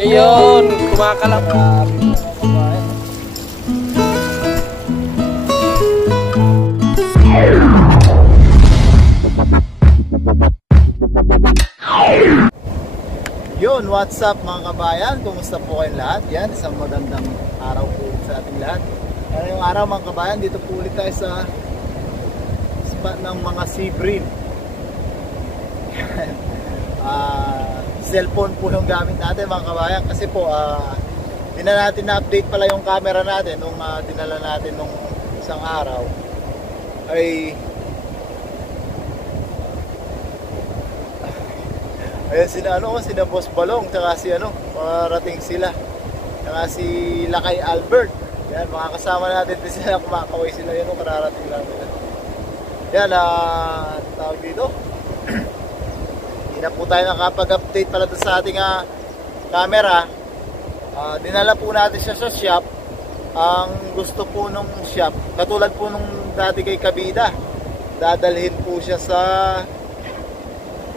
Ayun, kumakalap. Yun, what's up mga kabayan? Kumusta po kayong lahat? Yan, isang magandang araw po sa ating lahat. Ngayong araw mga kabayan, dito po ulit tayo sa spot ng mga sea bream. Cellphone po yung gamit natin mga kabayan kasi po di na natin na-update pala yung camera natin nung dinala natin nung isang araw ay ayun sina Boss Balong tsaka si parating sila tsaka si Lakay Albert. Yan, makakasama natin din sila, kumakaway sila yun kararating lang nila. Yan, tawag dito hindi na po tayo nakapag-update pala sa ating camera. Dinala po natin siya sa shop. Ang gusto po nung shop, katulad po nung dati kay Kabida, dadalhin po siya sa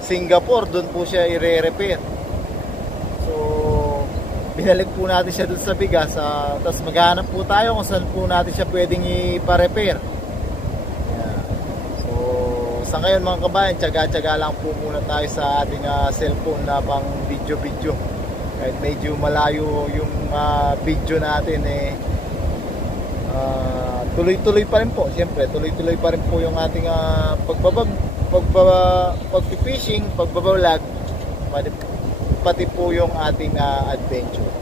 Singapore, doon po siya i-repair. So binalik po natin siya doon sa bigas, tapos maghanap po tayo kung saan po natin siya pwedeng ipa-repair. Sa ngayon mga kabayan, tsaga-tsaga lang po muna tayo sa ating cellphone na pang video-video. Kahit medyo malayo yung video natin tuloy-tuloy pa rin po. Siyempre, tuloy-tuloy pa rin po yung ating pag-fishing, pag-vlog, pati po yung ating adventure.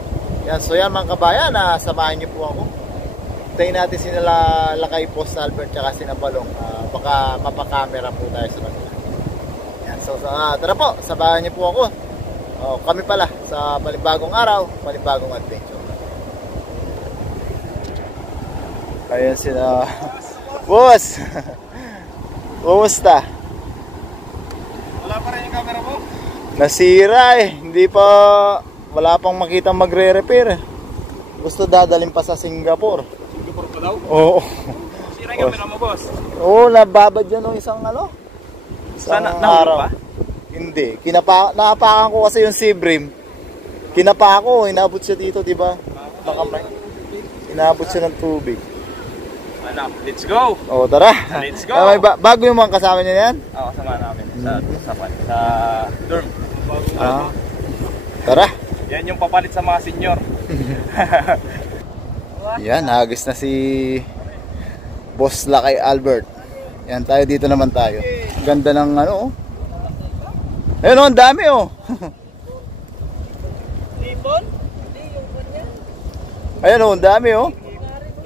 Yan, so yan mga kabayan, samahan niyo po ako. Tayo natin sila Lakay Boss Albert tsaka sina Balong. Baka mapakamera po tayo sa kanila. Yan, so tara po, sabahan niyo po ako. Kami pala sa panibagong araw, panibagong adventure. Ayan sila. Boss! Kumusta? Wala pa rin yung camera mo? Nasira hindi pa, wala pang makitang magre-repair. Gusto dadalhin pa sa Singapore. Singapore pa daw? Oo. Sira yung camera mo, boss? Oo, nababad yan ng isang Sana nahulog pa? Hindi. Napakan ko kasi yung sea bream. Kinapa ko, inabot siya dito, di ba? Baka may inabot siya ng tubig. Let's go! Oo, tara. Let's go! Bago yung mga kasama niya yan? Oo, kasama namin sa dorm. Tara. Yan yung papalit sa mga senior. Yan, hagis na si Boss Lakay Albert. Yan, tayo dito naman tayo. Ganda ng ayun ang dami Lipon? Ayun ang dami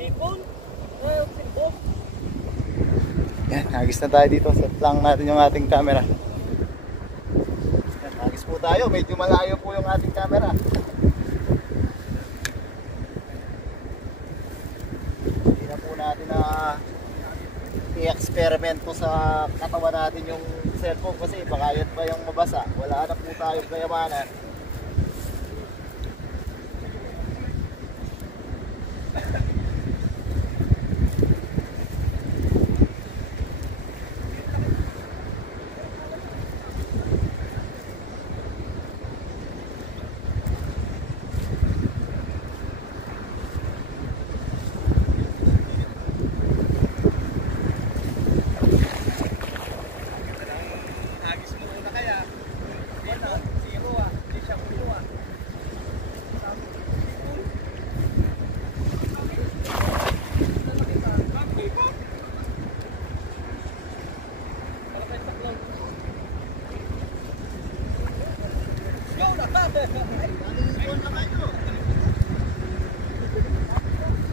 Lipon? Yan, hagis na tayo dito. Set lang natin yung ating camera. Yan, hagis po tayo. Medyo malayo po yung ating camera. Hindi na po natin i-experiment po sa katawan natin yung cellphone kasi baka yan pa yung mabasa. Wala na po tayong kayamanan.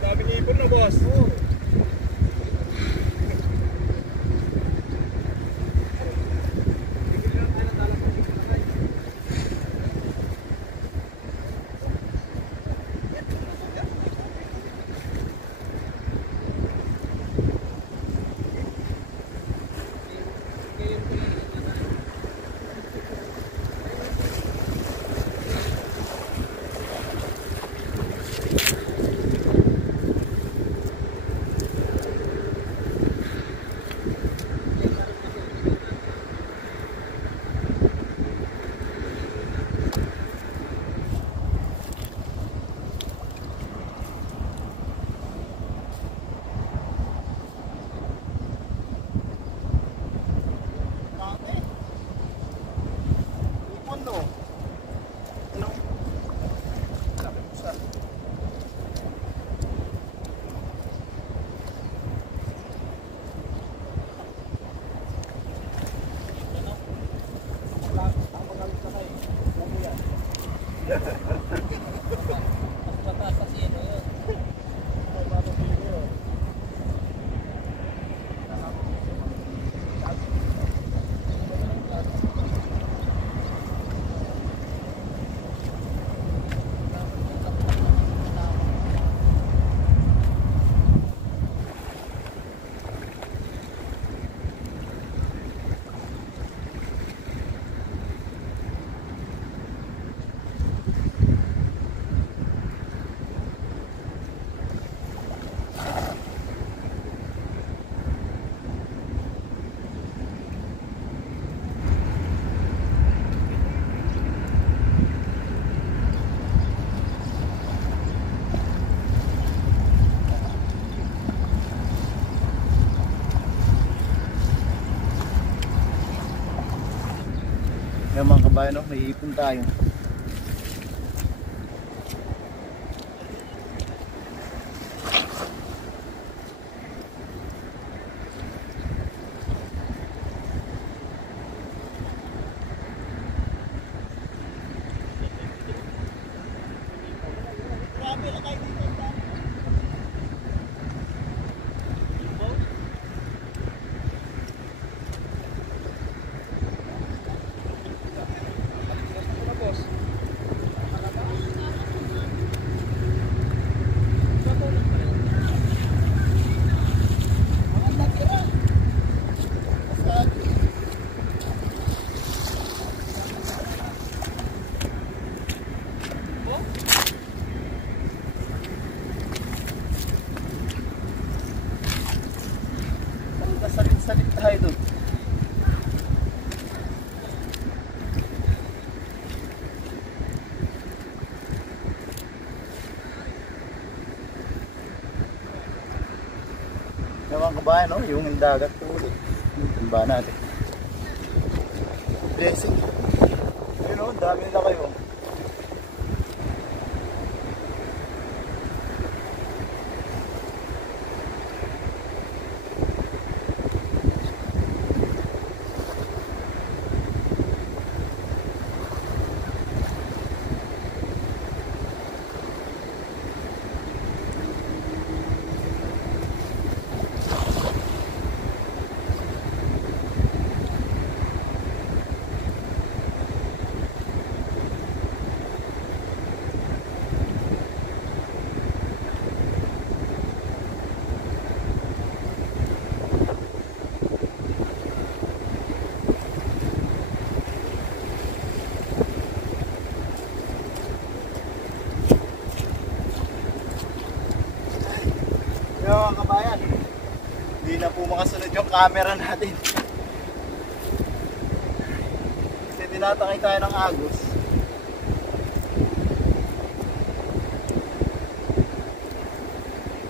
Daming ipon na, boss. Ano? Sabi ko sa... Mataas sa sino yun. Yan mga kabayan, no? May ipon tayo. Grabe na kayo dito. Salit tayo doon. Yung kabayan, no? Yung dagat po ulit. Tumba natin. Blessing. Yun, no? Dami na kayo. Mga kabayan, hindi na po makasunod yung camera natin kasi tinatakay tayo ng agos.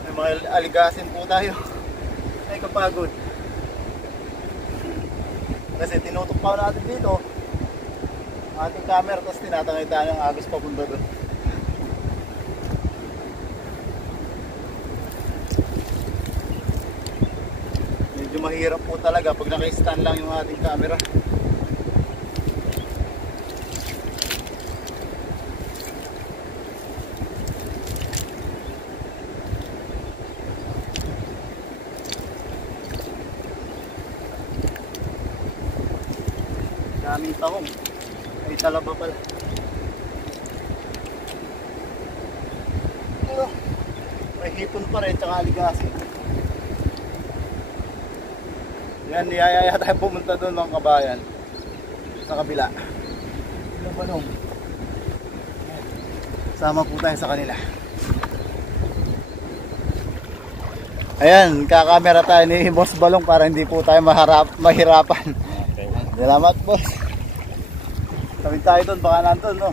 May mga aligasin po tayo. Ay kapagod kasi tinutok pa natin dito ang ating camera, tapos tinatakay tayo ng agos papunta doon. Medyo mahirap po talaga pag naka-stand lang yung ating camera. Daming tahong. Ay talaba pala. May hipon pa rin, tsaka aligasin. Yan, niyayaya tayo pumunta doon mga kabayan. Sa kabila. Yung balong. Sama po tayo sa kanila. Ayan, kakamera tayo ni Boss Balong para hindi po tayo mahirapan. Okay. Salamat, boss. Tawid tayo doon, baka nandun, no?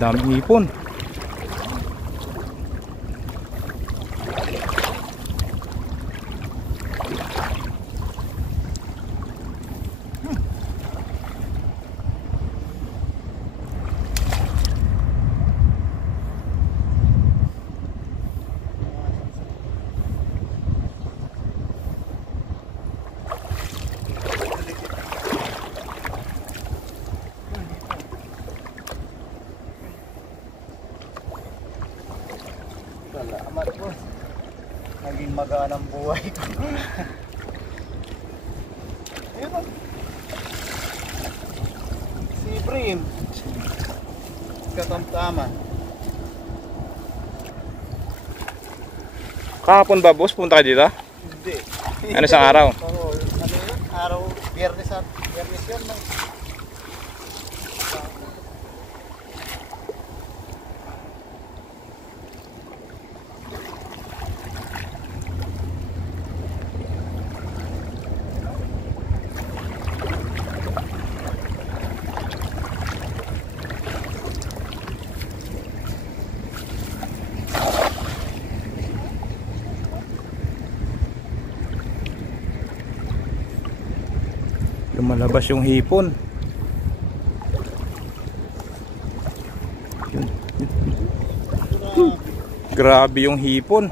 Daming ipon. Salamat po. Naging magaan ang buhay ko. Ayun o. Si Brim. Katamtama. Kahapon ba boss, punta ka dito? Hindi. Ano sa araw? Oo. Ano yun? Araw, biyernes at biyernes yun. No? Lumalabas yung hipon. Grabe yung hipon.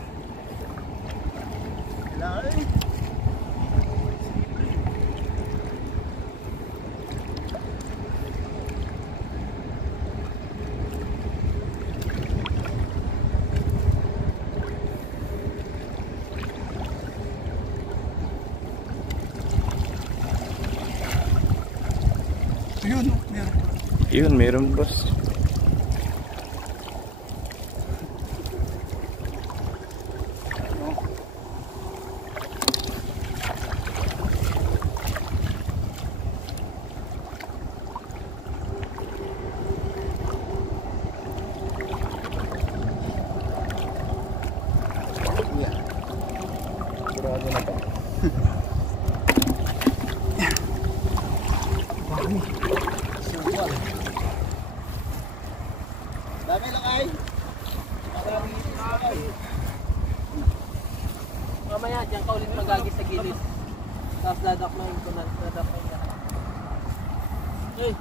Ayun, meron pa. Yun, meron boss. Yeah. Sigurado na to. Suwal. Dami lang ay. Marami ay. Mamaya, diyan ka ulit magagi sa gilid. Tapos dadakmain ko na. Dadakmain na. Hey!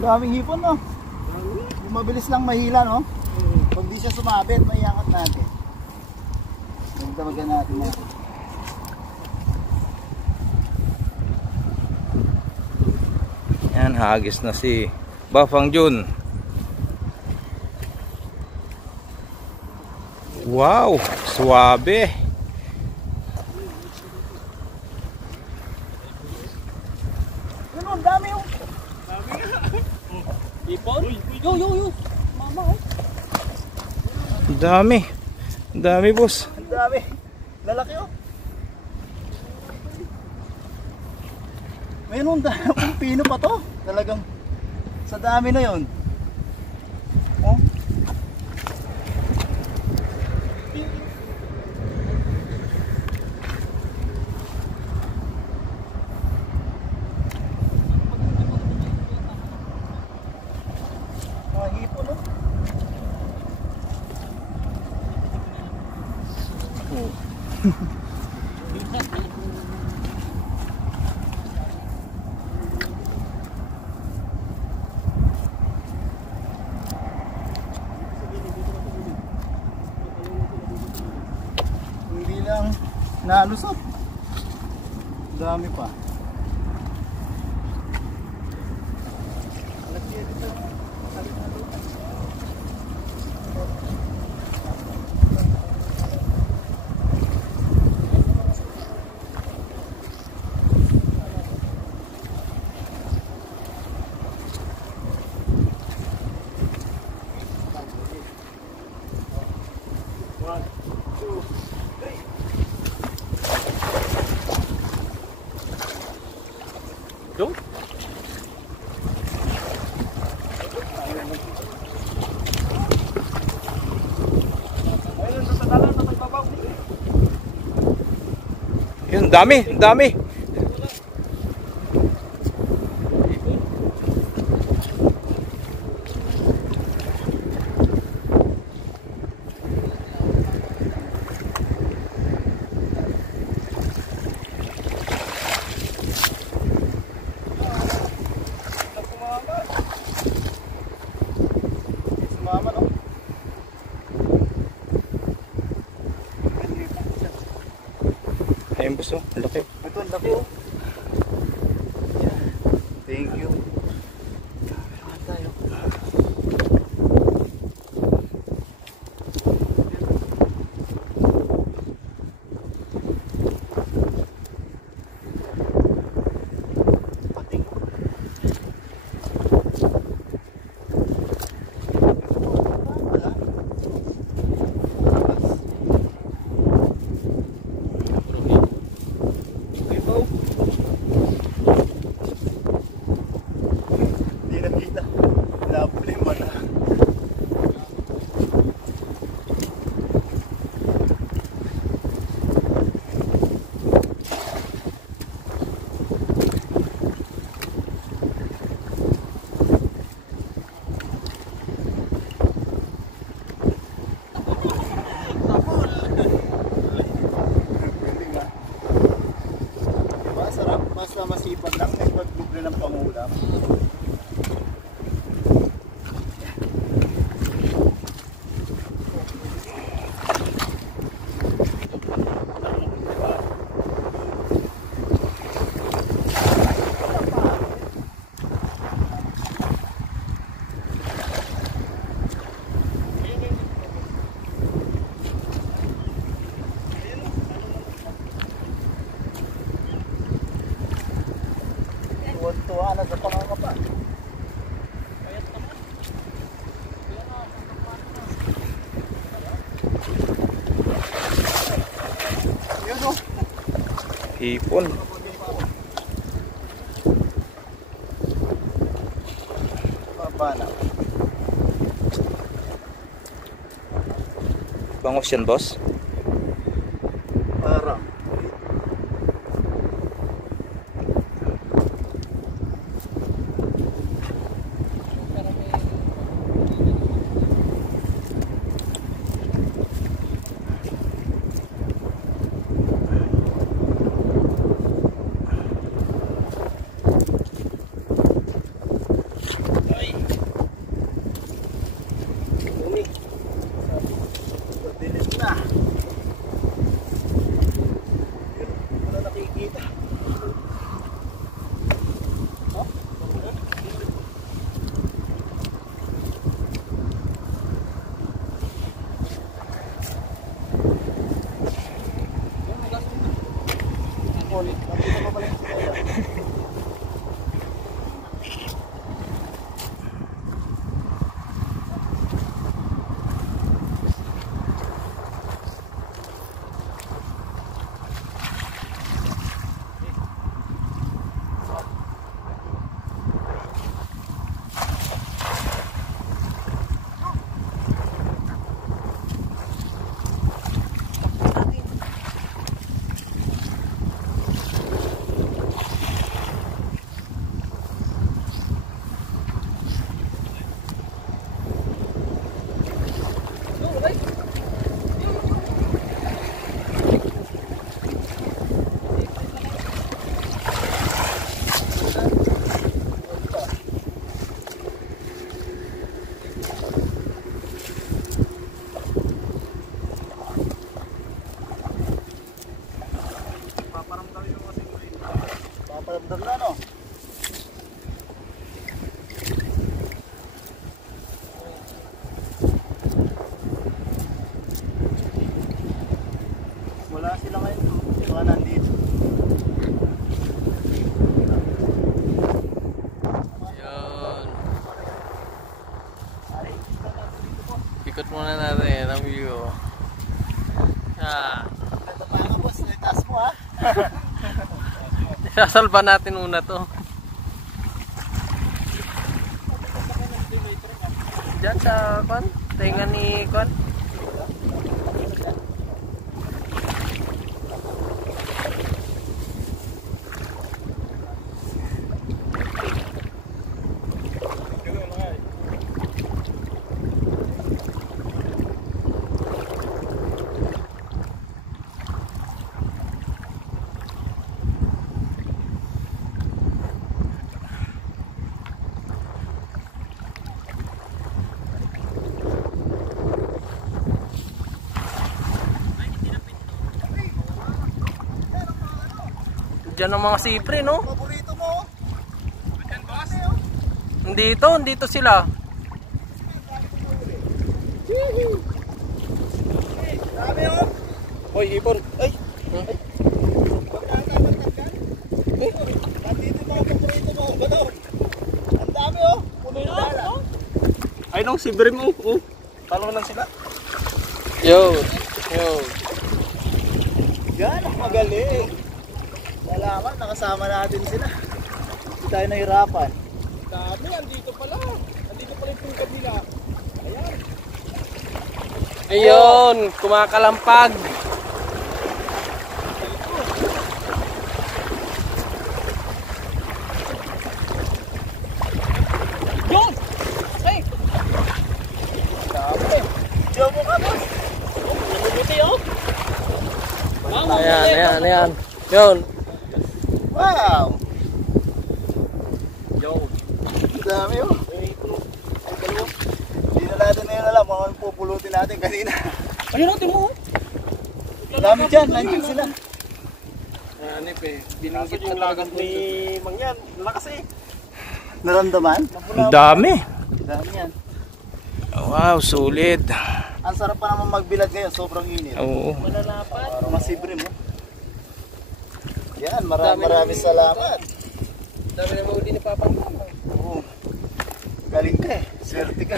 Daming hipon no. Yung mabilis lang mahila no. Pag di siya sumabit, maiangat natin. Magdamagan natin na. Yan, hagis na si Bafang Jun. Wow, suwabe. Yun o, dami yung. Ipon? Yo! Mama oh. Dami. Dami boss. Ang dami. Lalaki o. Mayroon kung pino pa to. Talagang sa dami na yun. Oh. Mga hipon no? Hindi lang nalusot. Dami pa. Go. Yun, dami. boss, oh. Laki. Ito, ang laki oh. Yan. Thank you. Meron tayo. Pating. Hindi nakita. Napuli mo na. Diba, sarap. Basta masipag lang. May paglubre ng pangulam. Tuwa na sa pangangapa. Yun o. Hipon. Baba na. Bangos yan, boss. Para. Dilis na. Yun, wala nakikita. Oh? Ulit, nakita mo pala yung sinela. Paparamdam na, no? Wala sila ngayon, no? Mga nandito. Yun. Ikot muna natin ang view. Ah. Ito pa nga, boss. Itaas mo, ha? Sasalba natin muna to. Diyan sa kon, tenga ni kon. Dyan ang mga sipre, no? Paborito mo. Dito sila. Dami oh. Hoy, hipon. Ay! Nandito mga paborito mo. Balong. Ang dami oh. Puno yung dala. Ay, nung si Brim, Talo lang sila. Yo. Yan, ang magaling. Salamat, nakasama natin sila. Hindi tayo nahirapan. Dami, andito pala. Andito pala yung kabila. Ayan. Ayun, kumakalampag. Yun! Hey! Dami. Diyo mo ka, boss. Nabuti, oh! Ayan. Yun. Wow. Yo. Ang dami oh. Hindi na natin ngayon alam kung ano pupulutin natin kanina. Ayun, natin mo. Ang dami dyan, nandiyan sila. Ano binanggit na talaga ni Mangyan, lakas eh. Naramdaman? Ang dami. Ang dami yan. Wow, solid. Ang sarap pa naman magbilad ngayon, sobrang init. Oo. Malalapat. Parang masibrim mo. Yan, maraming salamat. Dami na mahuli ni Papa. Oo. Galing ka eh. Swerte ka.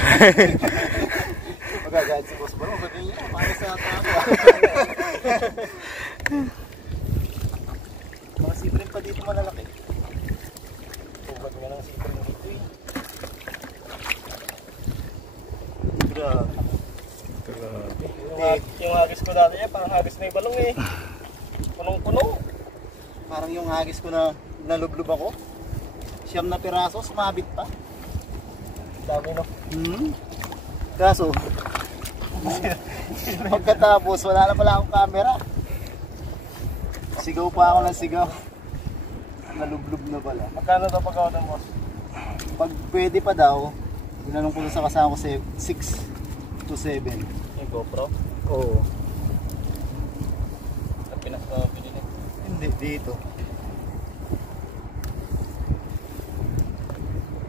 Magagahit si Boss Baro. Sabi niya, para sa tao. Mga sibrim pa dito malalaki. Tugad nga ng sibrim dito eh. Grabe. Yung hagis ko dati parang hagis na yung balong eh. Punong-puno. Parang yung hagis ko na nalublob ako. Siyam na piraso, sumabit pa. Dami no. Kaso, pagkatapos wala na pala akong camera. Sigaw pa ako ng sigaw. Nalublob na pala. Magkano daw pagkawa ng boss? Pag pwede pa daw, tinanong ko sa kasama ko 6 to 7. Yung GoPro? Oo. Sa Pinas na pinili. Hindi, dito.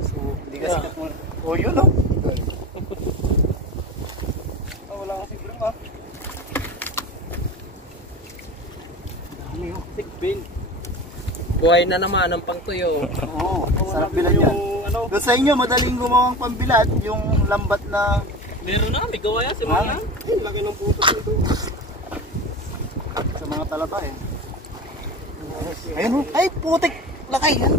So, hindi kasi mo. Oh, yun oh. Wala kang siguro ha. Dami oh. Sigbin. Buhay na naman ang pangtuyo. Oo, sarap bilad yan. Doon sa inyo, madaling gumawang pambilad, yung lambat na... Meron na, may gawa yan si Maya. Laki ng putos nito. Sa mga talaba eh. Ayun oh. Ay, putik! Lakay yan.